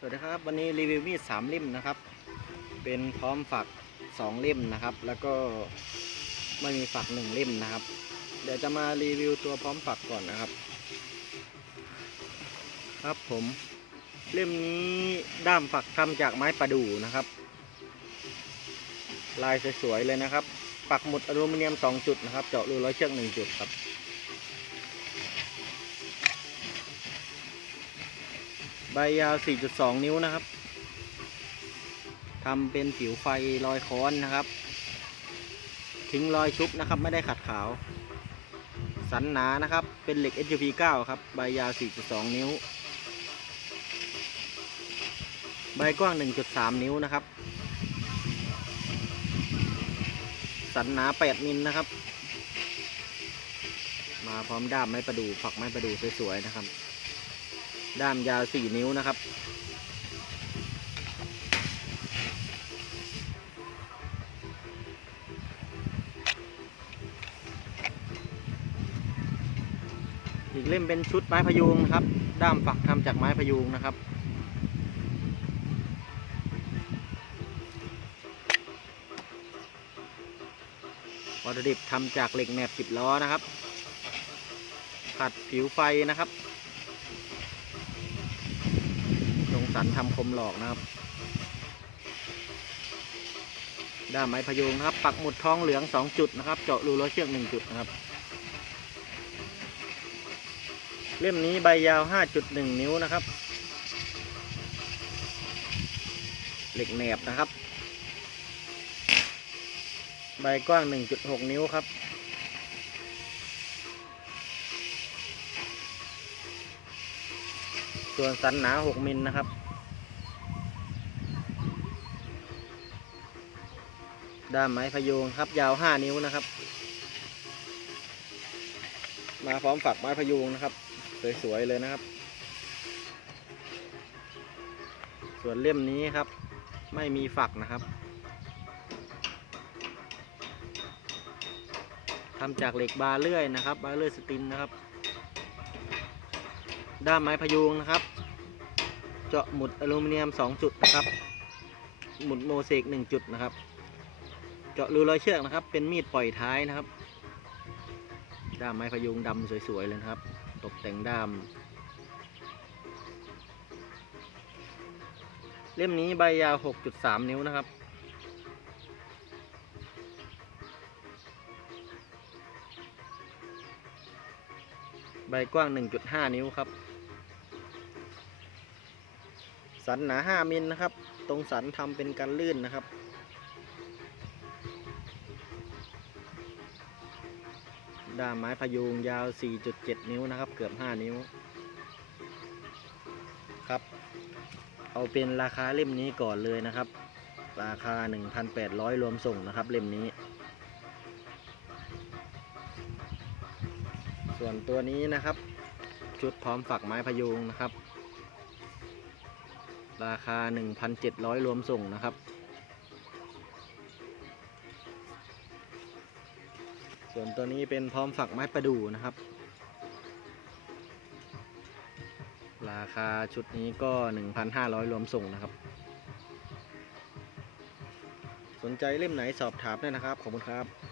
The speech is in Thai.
สวัสดีครับ วันนี้รีวิวมีดสามเล่มนะครับ เป็นพร้อมฝักสองเล่มนะครับ แล้วก็ไม่มีฝักหนึ่งเล่มนะครับ เดี๋ยวจะมารีวิวตัวพร้อมฝักก่อนนะครับ ครับผมเล่มนี้ด้ามฝักทำจากไม้ประดู่นะครับ ลายสวยๆเลยนะครับ ปักหมุดอลูมิเนียม 2 จุดนะครับ เจาะรูร้อยเชือก1จุดครับ บยาว 4.2 นิ้วนะครับทำเป็นผิวไฟลอยค้อนนะครับ ทิ้งรอยชุบนะครับ ไม่ได้ขัดขาว สันหนานะครับ เป็นเหล็ก SUP 9 ครับ ใบยาว 4.2 นิ้ว ใบกว้าง 1.3 นิ้วนะครับ สันหนา 8 มิลนะครับ มาพร้อมด้ามไม้ประดู่ฝักไม้ประดู่สวยๆนะครับ ด้ามยาว4นิ้วนะครับ อีกเล่มเป็นชุดไม้พยุงนะครับ ด้ามฝักทำจากไม้พยุงนะครับวัตถุดิบทำจากเหล็กแหนบสิบล้อนะครับขัดผิวไฟนะครับ ตรง สันทำคมหลอกนะครับ ด้ามไม้พยุงนะครับ ปักหมุดทองเหลือง2จุดนะครับ เจาะรูร้อยเชือก1จุดนะครับ เล่มนี้ใบยาว5.1นิ้วนะครับ เหล็กแหนบนะครับ ใบกว้าง1.6นิ้วครับส่วนสันหนา 6 มิลนะครับ ด้ามไม้พยุงครับยาว 5 นิ้วนะครับ มาพร้อมฝักไม้พยุงนะครับ สวยๆเลยนะครับ ส่วนเล่มนี้ครับ ไม่มีฝักนะครับทำจากเหล็กบาร์เลื่อยนะครับ บาร์เลื่อยสตินนะครับ ด้ามไม้พยุงนะครับ เจาะหมุดอลูมิเนียม 2 จุดนะครับ หมุดโมเสก1จุดนะครับ เจาะรูร้อยเชือกนะครับ เป็นมีดปล่อยท้ายนะครับ ด้ามไม้พยุงดำสวยๆเลยนะครับ ตกแต่งด้าม เล่มนี้ใบยาว 6.3 นิ้วนะครับ ใบกว้าง 1.5 นิ้วครับ สันหนา 5 มิลนะครับ ตรงสันทำเป็นกันลื่นนะครับ ด้ามไม้พยุงยาว 4.7 นิ้วนะครับ เกือบ 5 นิ้ว ครับ เอาเป็นราคาเล่มนี้ก่อนเลยนะครับ ราคา 1,800 รวมส่งนะครับ เล่มนี้ ส่วนตัวนี้นะครับ ชุดพร้อมฝักไม้พยุงนะครับ ราคา 1,700 รวมส่งนะครับ ส่วนตัวนี้เป็นพร้อมฝักไม้ประดู่นะครับ ราคาชุดนี้ก็ 1,500 รวมส่งนะครับ สนใจเล่มไหนสอบถามได้นะครับ ขอบคุณครับ